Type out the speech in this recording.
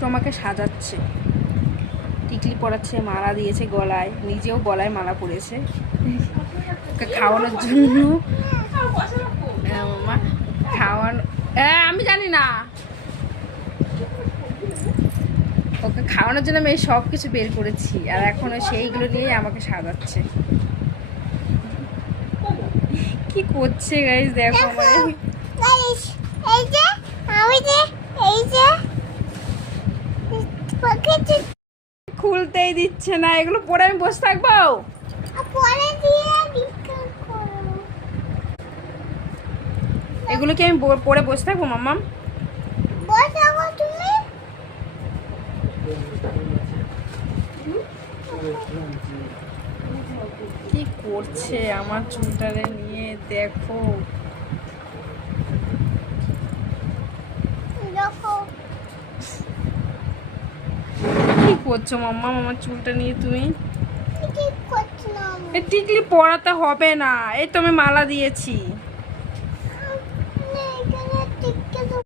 দুষ্টু আমাকে সাজাচ্ছে, টিকলি পরাচ্ছে, মালা দিয়েছে গলায়, নিজেও গলায় মালা পরেছে ওকে খাওয়ানোর জন্য। খাওয়ানো আমি জানি না, ওকে খাওয়ানোর জন্য আমি সব কিছু বের করেছি, আর এখনো সেইগুলো নিয়েই আমাকে সাজাচ্ছে। কি করছে গাইস দেখো আমার, এই যে আমি যে এই যে খুলতেই দিচ্ছে না। এগুলো পরে আমি বসে থাকবো, পরে দিয়ে বিক্রি করো। এগুলো কি আমি পরে বসে থাকবো মাম্মাম? বসাবো তুমি। কি করছে আমার চুলটারে নিয়ে দেখো। দেখো কি করছো মাম্মাম আমার চুলটা নিয়ে তুমি? কি করছো না? টিকলি পরাতে হবে না, এই তো আমি মালা দিয়েছি।